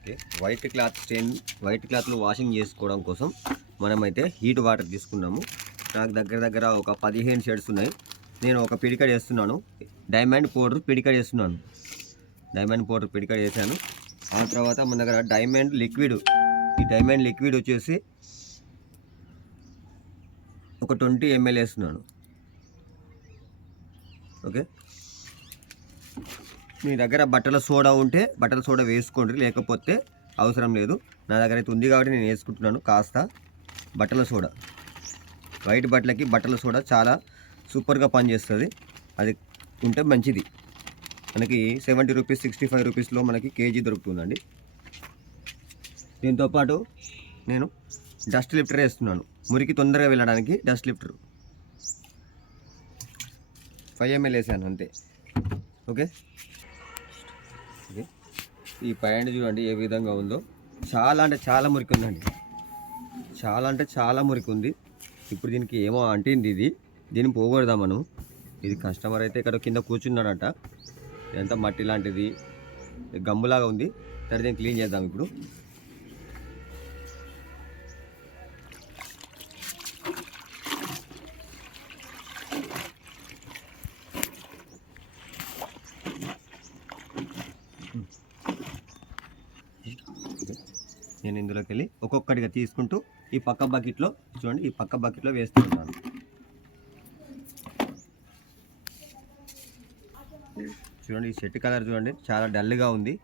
Okay. White cloth stain white క్లాత్ను washing చేసుకోవడం కోసం మనమైతే హీట్ వాటర్ తీసుకున్నాము. నాకు దగ్గర దగ్గర ఒక పదిహేను షేడ్స్ ఉన్నాయి. నేను ఒక పిడికడ్ వేస్తున్నాను డైమండ్ పౌడర్ పిడికడ్ వేస్తున్నాను డైమండ్ పౌడర్ పిడికడ్ చేశాను. ఆ తర్వాత మన దగ్గర డైమండ్ లిక్విడ్ ఈ డైమండ్ లిక్విడ్ వచ్చేసి ఒక ట్వంటీ ఎంఎల్ వేస్తున్నాను. ఓకే. మీ దగ్గర బట్టల సోడా ఉంటే బట్టల సోడా వేసుకోండి లేకపోతే అవసరం లేదు. నా దగ్గర అయితే ఉంది కాబట్టి నేను వేసుకుంటున్నాను కాస్త బట్టల సోడా. వైట్ బట్టలకి బట్టల సోడా చాలా సూపర్గా పనిచేస్తుంది. అది ఉంటే మంచిది. మనకి సెవెంటీ రూపీస్ సిక్స్టీ ఫైవ్ రూపీస్లో మనకి కేజీ దొరుకుతుందండి. దీంతోపాటు నేను డస్ట్ లిఫ్టర్ వేస్తున్నాను. మురికి తొందరగా వెళ్ళడానికి డస్ట్ లిఫ్టర్. ఫైవ్ ఎంఎల్ వేసాను అంతే. ఓకే? ఈ ప్యాంట్ చూడండి ఏ విధంగా ఉందో. చాలా అంటే చాలా మురికి ఉందండి. చాలా అంటే చాలా మురికి ఉంది. ఇప్పుడు దీనికి ఏమో అంటింది ఇది. దీన్ని పోగొడదాం మనం. ఇది కస్టమర్ అయితే ఇక్కడ కింద కూర్చున్నాడట. ఎంత మట్టి లాంటిది. గమ్ములాగా ఉంది. సరే దీన్ని క్లీన్ చేద్దాం ఇప్పుడు. నేను ఇందులోకి వెళ్ళి ఒక్కొక్కటిగా తీసుకుంటూ ఈ పక్క బకెట్లో చూడండి ఈ పక్క బకెట్లో వేస్తున్నాను. చూడండి ఈ షర్ట్ కలర్ చూడండి చాలా డల్గా ఉంది.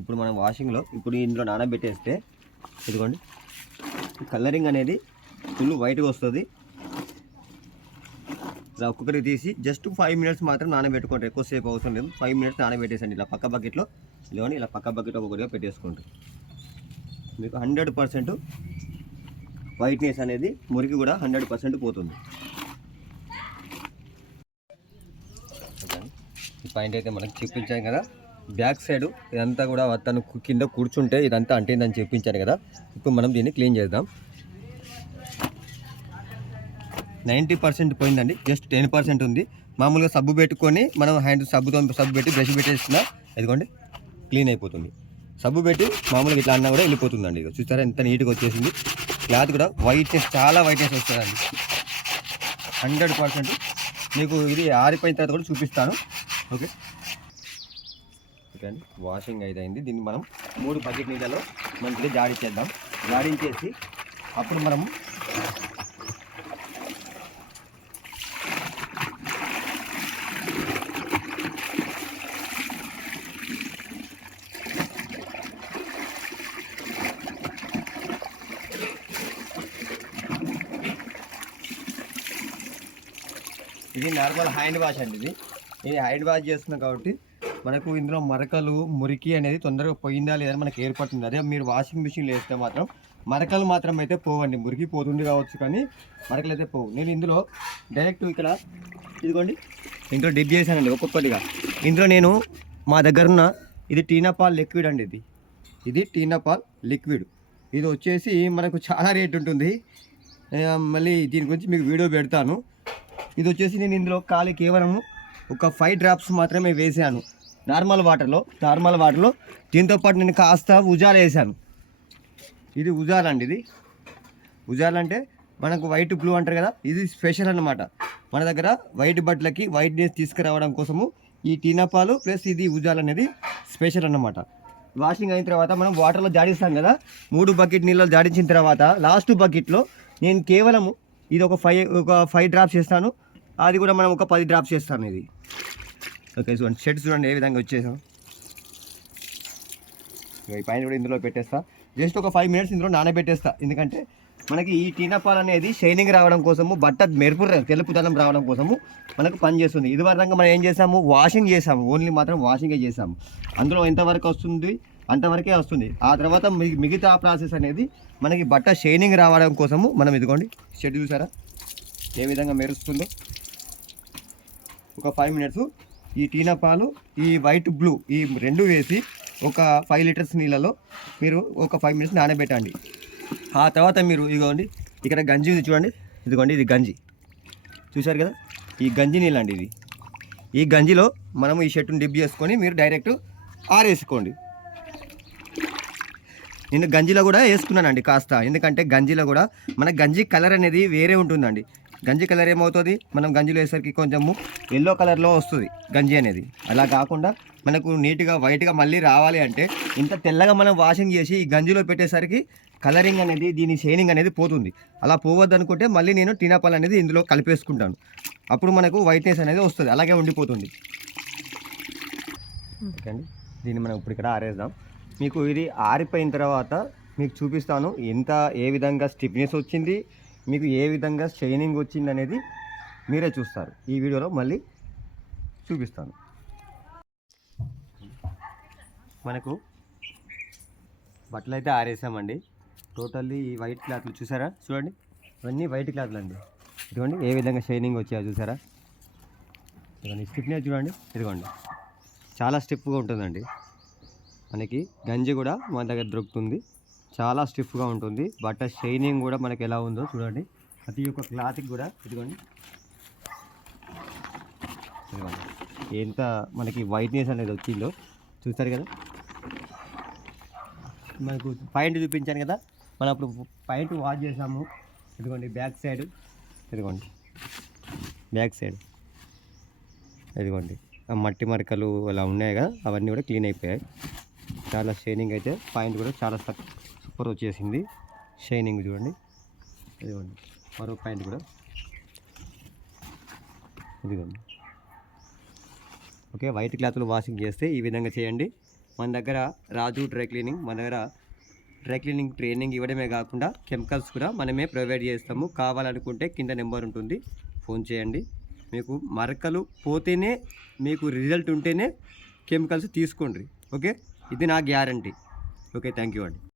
ఇప్పుడు మనం వాషింగ్లో ఇప్పుడు ఇందులో నానబెట్టేస్తే ఇదిగోండి కలరింగ్ అనేది ఫుల్ వైట్గా వస్తుంది. ఇలా ఒక్కొక్కటి తీసి జస్ట్ ఫైవ్ మినిట్స్ మాత్రం నానబెట్టుకోండి ఎక్కువసేపు అవసరం లేదు. ఫైవ్ మినిట్స్ నానబెట్టేసండి ఇలా పక్క బకెట్లో ఇదిగోండి ఇలా పక్క బకెట్ ఒక్కొక్కటిగా పెట్టేసుకోండి మీకు హండ్రెడ్ పర్సెంట్ వైట్నెస్ అనేది మురికి కూడా హండ్రెడ్ పర్సెంట్ పోతుంది. ఈ పాయింట్ అయితే మనకు చూపించాం కదా. బ్యాక్ సైడ్ ఇదంతా కూడా తను కు- కింద కూర్చుంటే ఇదంతా అంటిందని చెప్పించాను కదా. ఇప్పుడు మనం దీన్ని క్లీన్ చేద్దాం. నైంటీ పర్సెంట్ పోయిందండి. జస్ట్ టెన్ పర్సెంట్ ఉంది. మామూలుగా సబ్బు పెట్టుకొని మనం హ్యాండ్ సబ్బుతో సబ్బు పెట్టి బ్రష్ పెట్టేసిన ఇదిగోండి క్లీన్ అయిపోతుంది. సబ్బు పెట్టి మామూలుగా ఇట్లా అన్నా కూడా వెళ్ళిపోతుందండి ఇక చూస్తారా ఎంత నీట్గా వచ్చేసింది. క్లాత్ కూడా వైట్నెస్ చాలా వైట్నెస్ వస్తుందండి. Hundred percent. మీకు ఇది ఆరిపోయిన తర్వాత కూడా చూపిస్తాను. ఓకే. ఓకే అండి వాషింగ్ అయితే అయింది దీన్ని మనం మూడు బకెట్ నీళ్ళలో మంచిగా జాడించేద్దాం జాడించేసి అప్పుడు మనం ఇది నార్మల్ హ్యాండ్ వాష్ అండి ఇది. ఇది హ్యాండ్ వాష్ చేస్తున్నాం కాబట్టి మనకు ఇందులో మరకలు మురికి అనేది తొందరగా పోయిందా లేదా మనకు ఏర్పడుతుంది. అదే మీరు వాషింగ్ మిషన్లో వేస్తే మాత్రం మరకలు మాత్రం అయితే పోవండి. మురికి పోతుంది కావచ్చు కానీ మరకలు అయితే పోవు. నేను ఇందులో డైరెక్ట్ ఇక్కడ ఇదిగోండి ఇందులో డిప్ చేశానండి ఒక్కొక్కటిగా. ఇందులో నేను మా దగ్గర ఉన్న ఇది టీనాపాల్ లిక్విడ్ అండి ఇది. ఇది టీనాపాల్ లిక్విడ్ ఇది వచ్చేసి మనకు చాలా రేట్ ఉంటుంది. మళ్ళీ దీని గురించి మీకు వీడియో పెడతాను. ఇది వచ్చేసి నేను ఇందులో ఖాళీ కేవలం ఒక ఫైవ్ డ్రాప్స్ మాత్రమే వేసాను. నార్మల్ వాటర్లో నార్మల్ వాటర్లో దీంతోపాటు నేను కాస్త ఉజాలు వేసాను. ఇది ఉజాల అండి ఇది. ఉజాల్ అంటే మనకు వైట్ బ్లూ అంటారు కదా ఇది స్పెషల్ అన్నమాట. మన దగ్గర వైట్ బట్టలకి వైట్నెస్ తీసుకురావడం కోసము ఈ టీనాపాలు ప్లస్ ఇది ఉజాల అనేది స్పెషల్ అన్నమాట. వాషింగ్ అయిన తర్వాత మనం వాటర్లో జాడిస్తాం కదా మూడు బకెట్ నీళ్ళలో జాడించిన తర్వాత లాస్ట్ బకెట్లో నేను కేవలము ఇది ఒక ఫైవ్ ఒక ఫైవ్ డ్రాప్స్ చేస్తాను అది కూడా మనం ఒక పది డ్రాప్స్ చేస్తాను ఇది. ఓకే చూడండి షర్ట్స్ చూడండి ఏ విధంగా వచ్చేసాం. ఈ పైన కూడా ఇందులో పెట్టేస్తా. జస్ట్ ఒక ఫైవ్ మినిట్స్ ఇందులో నానబెట్టేస్తా. ఎందుకంటే మనకి ఈ టీనాపాల్ అనేది షైనింగ్ రావడం కోసము బట్ట మెరుపు ర- తెలుపుదనం రావడం కోసము మనకు పని చేస్తుంది. ఇదివరకు మనం ఏం చేసాము? వాషింగ్ చేసాము. ఓన్లీ మాత్రం వాషింగే చేసాము. అందులో ఎంతవరకు వస్తుంది? అంతవరకే వస్తుంది. ఆ తర్వాత మిగతా ప్రాసెస్ అనేది మనకి బట్ట షైనింగ్ రావడం కోసము మనం ఇదిగోండి షెడ్ చూసారా? ఏ విధంగా మెరుస్తుందో. ఒక ఫైవ్ మినిట్స్ ఈ టీనా పాలు ఈ వైట్ బ్లూ ఈ రెండు వేసి ఒక ఫైవ్ లీటర్స్ నీళ్ళలో మీరు ఒక ఫైవ్ మినిట్స్ నానబెట్టండి. ఆ తర్వాత మీరు ఇదిగోండి ఇక్కడ గంజి ఉంది చూడండి. ఇదిగోండి ఇది గంజి. చూశారు కదా? ఈ గంజి నీళ్ళు అండి ఇది. ఈ గంజిలో మనము ఈ షర్టుని డిప్ చేసుకొని మీరు డైరెక్ట్ ఆరేసుకోండి. నేను గంజిలో కూడా వేసుకున్నానండి కాస్త. ఎందుకంటే గంజిలో కూడా మన గంజి కలర్ అనేది వేరే ఉంటుందండి. గంజి కలర్ ఏమవుతుంది? మనం గంజిలో వేసరికి కొంచెము ఎల్లో కలర్లో వస్తుంది గంజి అనేది. అలా కాకుండా మనకు నీట్గా వైట్గా మళ్ళీ రావాలి అంటే ఇంత తెల్లగా మనం వాషింగ్ చేసి ఈ గంజిలో పెట్టేసరికి కలరింగ్ అనేది దీని షైనింగ్ అనేది పోతుంది. అలా పోవద్దు అనుకుంటే మళ్ళీ నేను టీనాపాల్ అనేది ఇందులో కలిపేసుకుంటాను. అప్పుడు మనకు వైట్నెస్ అనేది వస్తుంది. అలాగే ఉండిపోతుంది. ఓకే అండి. దీన్ని మనం ఇప్పుడు ఇక్కడ ఆరేద్దాం. మీకు ఇది ఆరిపోయిన తర్వాత మీకు చూపిస్తాను ఎంత ఏ విధంగా స్టిఫ్నెస్ వచ్చింది మీకు ఏ విధంగా షైనింగ్ వచ్చింది అనేది మీరే చూస్తారు. ఈ వీడియోలో మళ్ళీ చూపిస్తాను. మనకు బట్టలు అయితే ఆరేసామండి. టోటల్లీ ఈ వైట్ క్లాత్లు చూసారా? చూడండి. ఇవన్నీ వైట్ క్లాత్లు అండి ఇదిగోండి ఏ విధంగా షైనింగ్ వచ్చాయో చూసారా? ఇదిగోండి స్టిఫ్నెస్ చూడండి. ఇదిగోండి. చాలా స్టిఫ్గా ఉంటుందండి. మనకి గంజి కూడా మన దగ్గర దొరుకుతుంది. చాలా స్టిఫ్గా ఉంటుంది. బట్ట షైనింగ్ కూడా మనకి ఎలా ఉందో చూడండి. ప్రతి ఒక్క క్లాత్కి కూడా ఇదిగోండి. ఇదిగోండి. ఎంత మనకి వైట్నెస్ అనేది వచ్చిందో చూస్తారు కదా? మనకు పాయింట్ చూపించాను కదా? మనం అప్పుడు పాయింట్ వాష్ చేసాము ఇదిగోండి బ్యాక్ సైడ్. ఇదిగోండి. Back side. ఇదిగోండి. ఆ మట్టి మరకలు అలా ఉన్నాయి కదా? అవన్నీ కూడా క్లీన్ అయిపోయాయి. చాలా షైనింగ్ అయితే పాయింట్ కూడా చాలా సూపర్ వచ్చేసింది. షైనింగ్ చూడండి. ఇదిగోండి. మరో పాయింట్ కూడా. ఇదిగోండి. ఓకే వైట్ క్లాత్లు వాషింగ్ చేస్తే ఈ విధంగా చేయండి. మన దగ్గర రాజు డ్రై క్లీనింగ్ మన దగ్గర డ్రై క్లీనింగ్ ట్రైనింగ్ ఇవ్వడమే కాకుండా కెమికల్స్ కూడా మనమే ప్రొవైడ్ చేస్తాము. కావాలనుకుంటే కింద నెంబర్ ఉంటుంది. ఫోన్ చేయండి. మీకు మరకలు పోతేనే మీకు రిజల్ట్ ఉంటేనే కెమికల్స్ తీసుకోండి. ఓకే? ఇది నా గ్యారంటీ. ఓకే థ్యాంక్ యూ అండి.